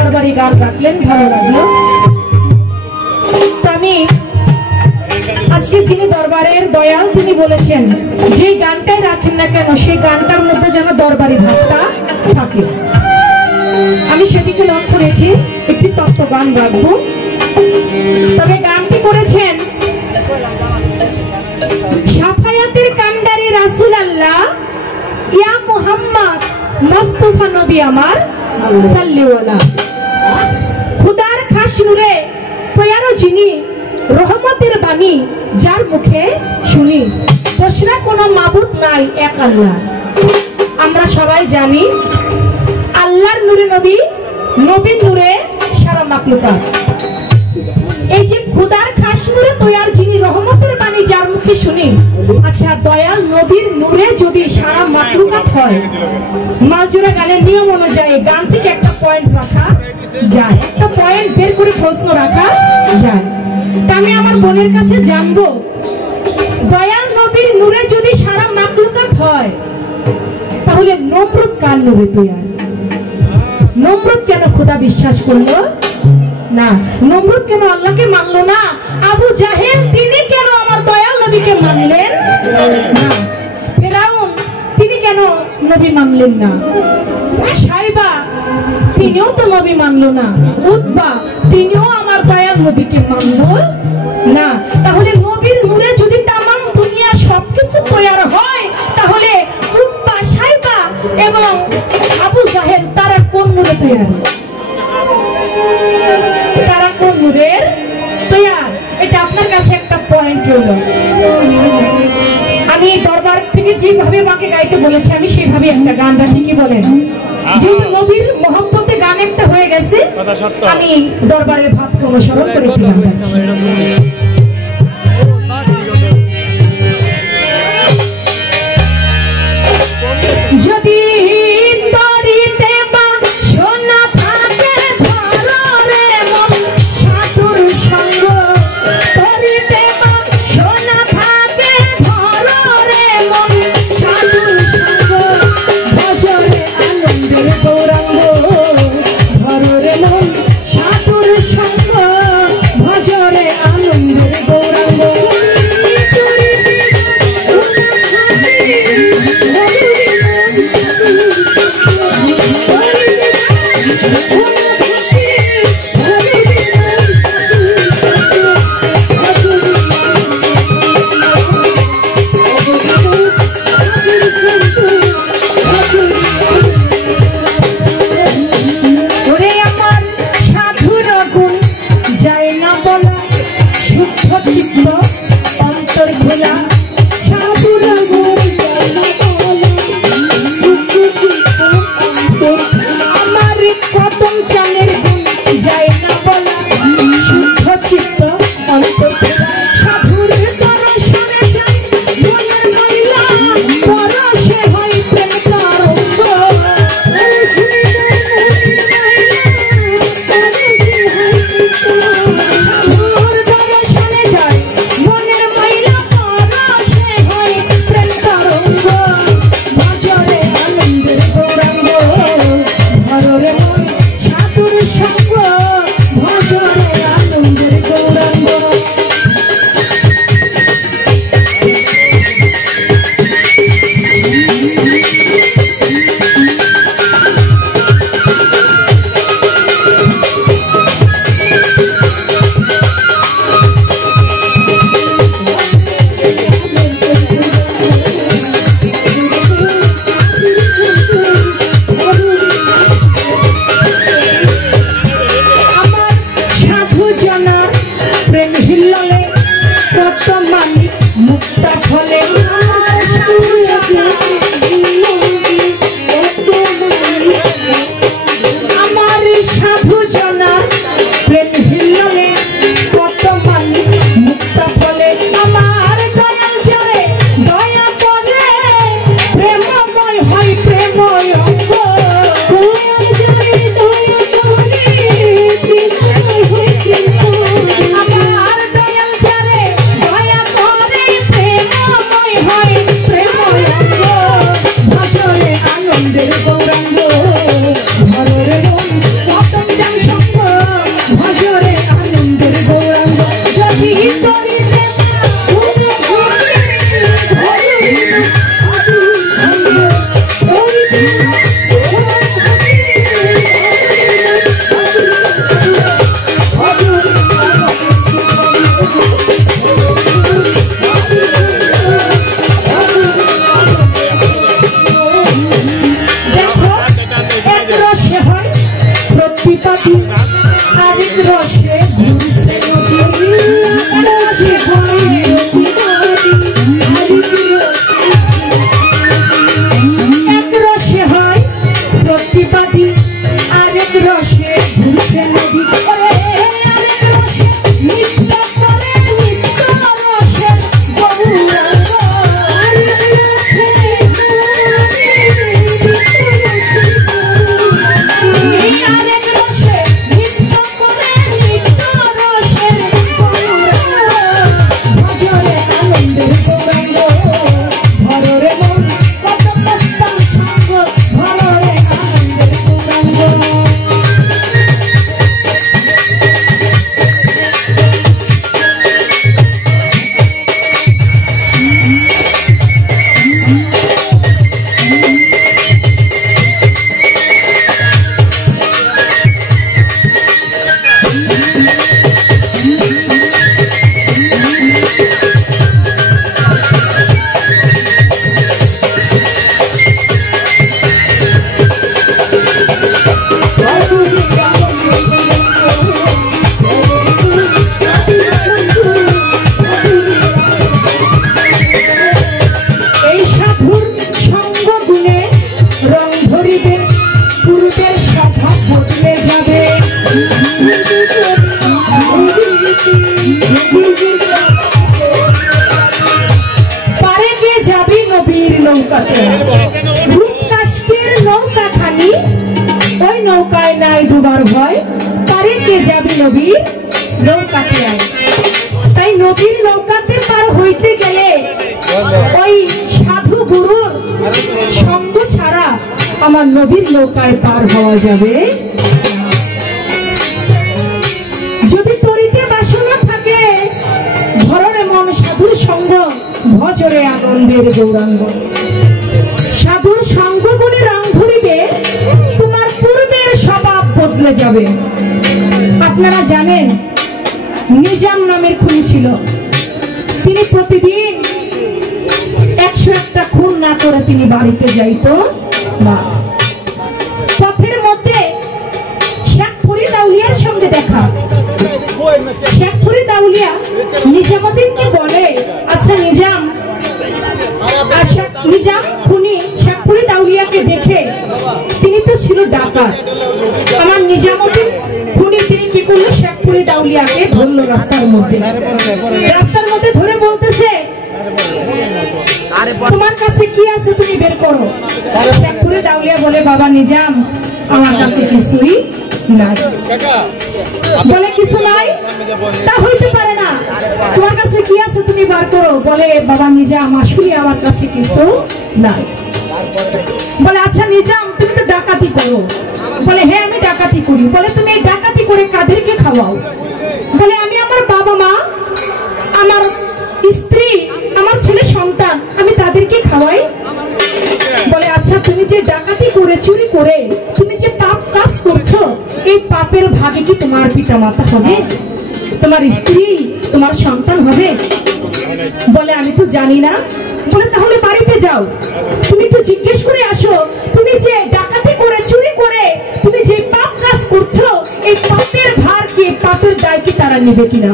দরবারি গান রাখলেন, ভালো লাগলো। আমি আজকে যিনি দরবারের দয়াল তিনি বলেছেন যে গানটাই রাখেন না কেন সেই গানটার মধ্যে যেন দরবারি ভাবটা থাকে। আমি সেটিকে লক্ষ্য রেখে একটি তত্ত্ব গান রাখবো। তবে গানটি করেছেন সাফায়াতের কান্ডারি রাসূল আল্লাহ ইয়া মুহাম্মদ মুস্তাফা নবী আমার সাল্লিওয়ালা। খুদার খাস নূরে তৈয়ারো যিনি রহমতের বাণী যার মুখে শুনি, দোসরা কোনো মাবুদ নাই এক আল্লাহ। আমরা সবাই জানি আল্লাহর নূরে নবী, নবীর নূরে সারা মাখলুকাত। এই যে খুদার খাস নূরে তৈয়ার যিনি রহমতের বাণী যার মুখে শুনি, আচ্ছা দয়াল নবীর নূরে যদি সারা মাখলুকাত হয়, মালজোড়া গানের নিয়ম অনুযায়ী গান থেকে একটা পয়েন্ট রাখা যায়, একটা পয়েন্ট বের করে প্রশ্ন রাখা যায়। তা আমি আমার বোনের কাছে জানবো দয়াল নবীর নূরে যদি সারা মাখলুকাত হয় তাহলে নমরুদ কার নূরে তৈয়ার? নমরুদ কেন খোদা বিশ্বাস করলো না? নমরুদ কেন আল্লাহকে মানলো না? আবু জাহেল তিনি কেন আমার দয়াল নবীকে মানলেন না? ফেরাউন তিনি কেন নবী মানলেন না? সাইবা তিনিও তো নবী মানলো না। উতবা তিনিও আমার দয়াল নবীকে মানলো না। তাহলে নবীর নূরে যদি তামাম দুনিয়া সবকিছু তৈয়ার হয় তাহলে উতবা, সাইবা এবং আবু জাহেল তারা কোন নূরে তৈয়ার? তারা কোন নূরের তৈয়ার? এটা আপনার কাছে একটা পয়েন্ট হলো। আমি দরবার থেকে যেভাবে মাকে গাইতে বলেছি আমি সেইভাবে একটা গান রাখি, কি বলেন? যেহেতু নবীর মহব্বতে গান একটা হয়ে গেছে আমি দরবারের ভাবকে অনুসরণ করে গান গাচ্ছি। যদি প্রতিপাদি আরেক রসে ঘুরছে নদী রসে হয় এক রসে হয় প্রতিপাদি আরেক রসে ঘুরছে নদী আরেক রসে নিত্য করে নিত্য রসে গৌরাঙ্গ আরেক রসে নিত্য করে নিত্য রসে ভজরে আনন্দের গৌরাঙ্গ ভররে মন কত কষ্টান সঙ্গ ভররে আনন্দের গৌরাঙ্গ নৌকায় নাই ডুবার ভয় পারে কে যাবি নবীর নৌকাতে আয় তাই নবীর নৌকাতে পার হইতে গেলে ওই সাধু গুরুর সঙ্গ ছাড়া আমার নবীর নৌকায় পার হওয়া যাবে যদি তরিতে বাসনা থাকে ভররে মন সাধুর সঙ্গ ভজরে আনন্দের গৌরাঙ্গ সাধুর সঙ্গ গুণে রং ধরিবে তোমার পূর্বের স্বভাব বদলে যাবে আপনারা জানেন নিজাম নামের খুনি ছিল তিনি প্রতিদিন 101টা খুন না করে তিনি বাড়িতে যাইতো না পথের মধ্যে শেখ ফরিদ আউলিয়ার সঙ্গে দেখা শেখ ফরিদ আউলিয়া নিজামুদ্দিনকে বলে আচ্ছা নিজাম নিজাম খুনি শেখ ফরিদ আউলিয়াকে দেখে তিনি তো ছিল ডাকাত আমার নিজামুদ্দিন খুনি তিনি কি করলো শেখ ফরিদ আউলিয়াকে ধরলো রাস্তার মধ্যে ধরে বলতেছে তোমার কাছে কি আছে তুমি বের করো শেখ ফরিদ আউলিয়া বলে বাবা নিজাম আমার কাছে কিছুই নাই বলে কিছু নাই তা হইতে পারে না তোমার কাছে কি আছে তুমি বার করো বলে বাবা নিজাম আসলে আমার কাছে কিছু নাই বলে আচ্ছা নিজাম তুমি তো ডাকাতি করো বলে হ্যাঁ আমি ডাকাতি করি বলে তুমি এই ডাকাতি করে কাদেরকে খাওয়াও বলে আমি আমার বাবা মা আমার স্ত্রী আমার ছেলে সন্তান আমি তাদেরকে খাওয়াই বলে আচ্ছা তুমি যে ডাকাতি করে চুরি করে তুমি যে পাপ কাজ করছো এই পাপের ভাগে কি তোমার পিতামাতা হবে তোমার স্ত্রী তোমার সন্তান হবে বলে আমি তো জানি না বলে তাহলে বাড়িতে যাও তুমি তো জিজ্ঞেস করে আসো তুমি যে ডাকাতি করে চুরি করে তুমি যে পাপ কাজ করছো এই পাপের ভার কি পাপের দায় কি তারা নেবে কিনা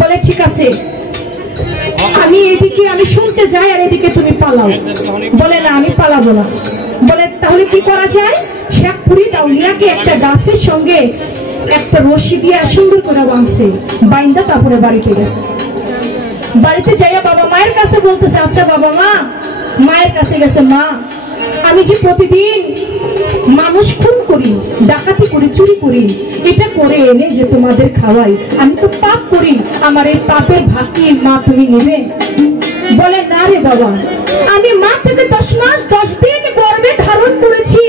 বলে ঠিক আছে আমি এদিকে আমি শুনতে যাই আর এদিকে তুমি পালাও বলে না আমি পালাবো না বলে তাহলে কি করা যায় শেখ ফরিদ আউলিয়াকে একটা গাছের সঙ্গে একটা রশি দিয়ে সুন্দর করে বাঁধছে বাইন্দা তারপরে বাড়িতে গেছে বাড়িতে যাইয়া বাবা মায়ের কাছে বলতেছে আচ্ছা বাবা মা মায়ের কাছে গেছে মা আমি যে প্রতিদিন মানুষ খুন করি ডাকাতি করি চুরি করি এটা করে এনে যে তোমাদের খাওয়াই আমি তো পাপ করি আমার এই পাপের ভাগ কি মা তুমি নেবে বলে না রে বাবা আমি মা থেকে 10 মাস 10 দিন গর্ভে ধারণ করেছি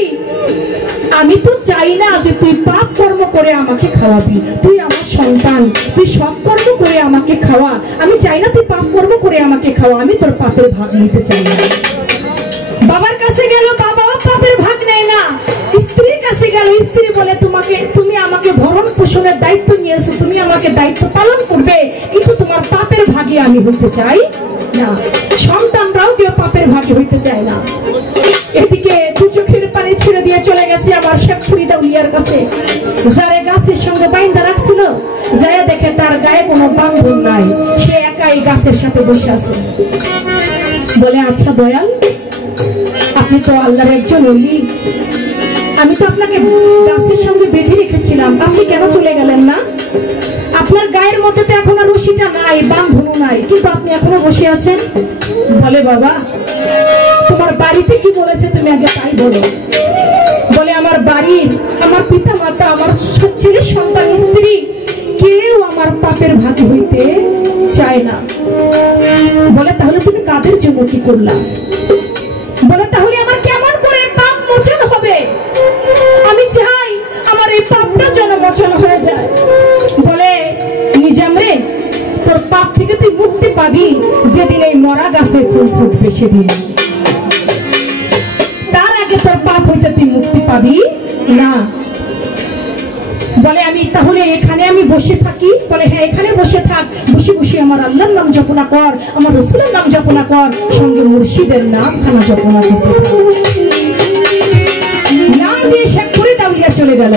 আমি তো চাই না যে তুই পাপ কর্ম করে আমাকে খাওয়াবি তুই আমার সন্তান তুই সৎকর্ম করে আমাকে খাওয়া আমি চাই না তুই পাপ কর্ম করে আমাকে খাওয়া আমি তোর পাপের ভাগ নিতে চাই না বাবার কাছে গেল বাবা পাপের ভাগ নেয় না স্ত্রীর কাছে গেল স্ত্রী বলে তুমি আমাকে ভরণ পোষণের দায়িত্ব নিয়েছো তুমি আমাকে দায়িত্ব পালন করবে কিন্তু তোমার পাপের ভাগে আমি হইতে চাই না সন্তানরাও কেউ পাপের ভাগে হইতে চায় না এদিকে দু চোখের পানি ছেড়ে দিয়ে চলে গেছে আমার শেখ ফরিদ আউলিয়ার কাছে যারে গাছের সঙ্গে বাইন্ধা রাখছিল, যায় দেখে তার গায়ে কোনো বান্ধন নাই, সে একাই গাছের সাথে বসে আছে। বলে, আচ্ছা দয়াল, আপনি তো আল্লাহর একজন ওলি, আমি তো আপনাকে গাছের সঙ্গে বেঁধে রেখেছিলাম, আপনি কেন চলে গেলেন না? আপনার গায়ের মধ্যে তো এখন আর রশিটা নাই, বাঁধনও নাই, কিন্তু আপনি এখনো বসে আছেন। বলে, বাবা, তোমার বাড়িতে কি বলেছে তুমি আগে তাই বলো। বলে, আমার বাড়ির, আমার পিতা মাতা, আমার ছেলে সন্তান, স্ত্রী, কেউ আমার পাপের ভাগ হইতে চায় না। বলে, তাহলে তুমি কাদের জন্য কি করলা? বলে, তাহলে আমার কেমন করে পাপ মোচন হবে? আমি চাই আমার এই পাপটা যেন মোচন হয়ে যায়। বলে, নিজাম রে, তোর পাপ থেকে তুই মুক্তি পাবি যেদিন এই মরা গাছে ফুল ফুটবে সেদিন। তার আগে তোর পাপ হইতে তুই মুক্তি পাবি না। বলে, আমি তাহলে এখানে আমি বসে থাকি? বলে, হ্যাঁ, এখানে বসে থাক, বসে বসে আমার আল্লাহর নাম জপনা কর, আমার রাসূলের নাম জপনা কর, সঙ্গে মুর্শিদের নাম খানা জপনা করতে থাক। নাম দিয়ে সে করে দাউলিয়া চলে গেল।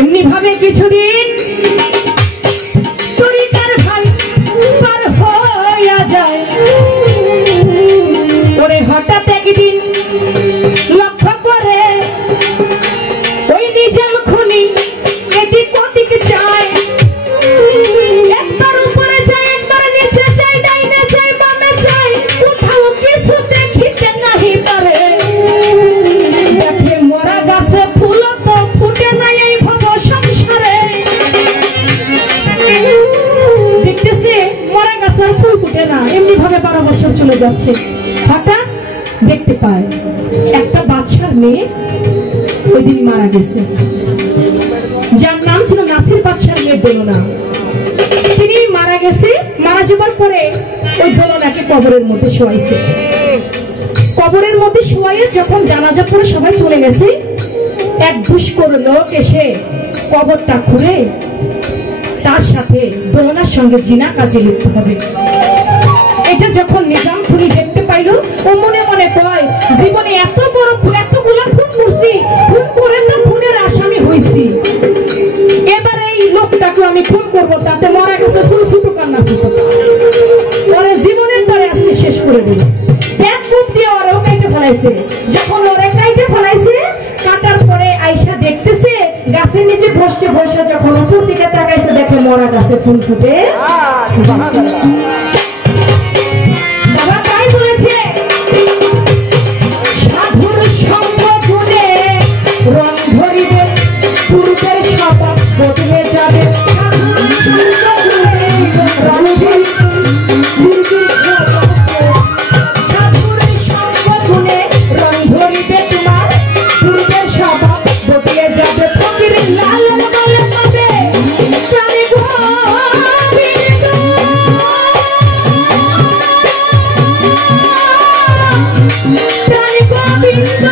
এমনি ভাবে কিছুদিন তরিকার ভাই পার হইয়া যায়। ওরে হঠাৎ একদিন লক্ষ্য করে ওই নিজাম খুনি এদিক ওদিক যায়, একবার উপরে যায়, একবার নিচে যায়, ডাইনে যায়, বামে যায়, কোথাও কিছু দেখিতে নাহি পারে। দেখে মরা গাছে ফুল তো ফুটে নাই এই ভব সংসারে। দেখতেছে মরা গাছের ফুল ফুটে না, এমনি ভাবে 12 বছর চলে যাচ্ছে। হঠাৎ দেখতে পায় একটা বাচ্চার মেয়ে ওই দিন মারা গেছে, যার নাম ছিল নাসির বাদশার মেয়ে দোলনা। তিনি মারা গেছে। মারা যাবার পরে ওই দোলনাকে কবরের মধ্যে শোয়াইছে। কবরের মধ্যে শোয়াইয়ে যখন জানাজা পড়ে সবাই চলে গেছে, এক দুষ্কর লোক এসে কবরটা খুলে তার সাথে দোলনার সঙ্গে জিনা কাজে লিপ্ত হবে। এটা যখন নিজাম খুনি দেখতে পাইল, ও মনে মনে কয়, জীবনে এত বড় খুন, এতগুলা খুন করছি, খুন করে তো খুনের আসামি হইছি, এবার এই লোকটাকে আমি খুন করবো, তাতে মরা গেছে ফুল ফুটুক আর না ফুটুক, ওরে জীবনের তরে আজকে শেষ করে দিল। এক কূপ দিয়ে ওরেও কাইটে ফেলাইছে। যখন ওরে কাইটে ফেলাইছে, কাটার পরে আইসা দেখতেছে গাছের নিচে বসে বসে, যখন উপর দিকে তাকাইছে দেখে মরা গাছে ফুল ফুটে। বাবা তাই বলেছে, সাধুর সঙ্গ গুণে রং ধরিবে, পূর্বের স্বভাব বদলে যাবে। সাধুর সঙ্গ গুণে রং ধরিবে তোমার, পূর্বের স্বভাব বদলে যাবে। ফকিরের লালন বলে পাবে চারি গোবিন্দ, চারি গোবিন্দ।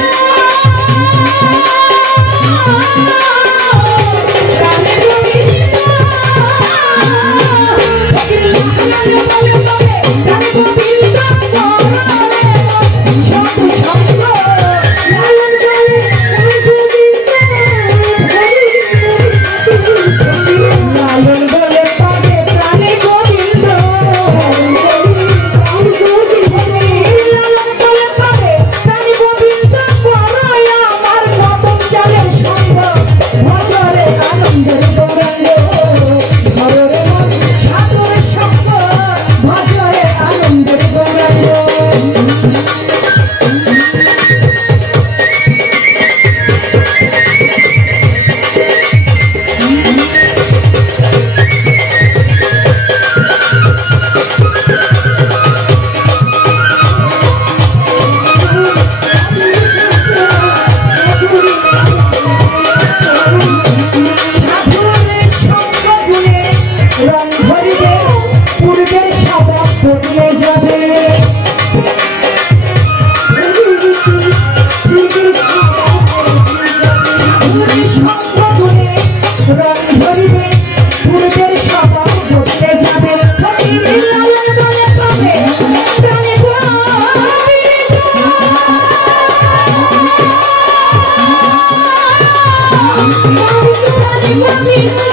নবী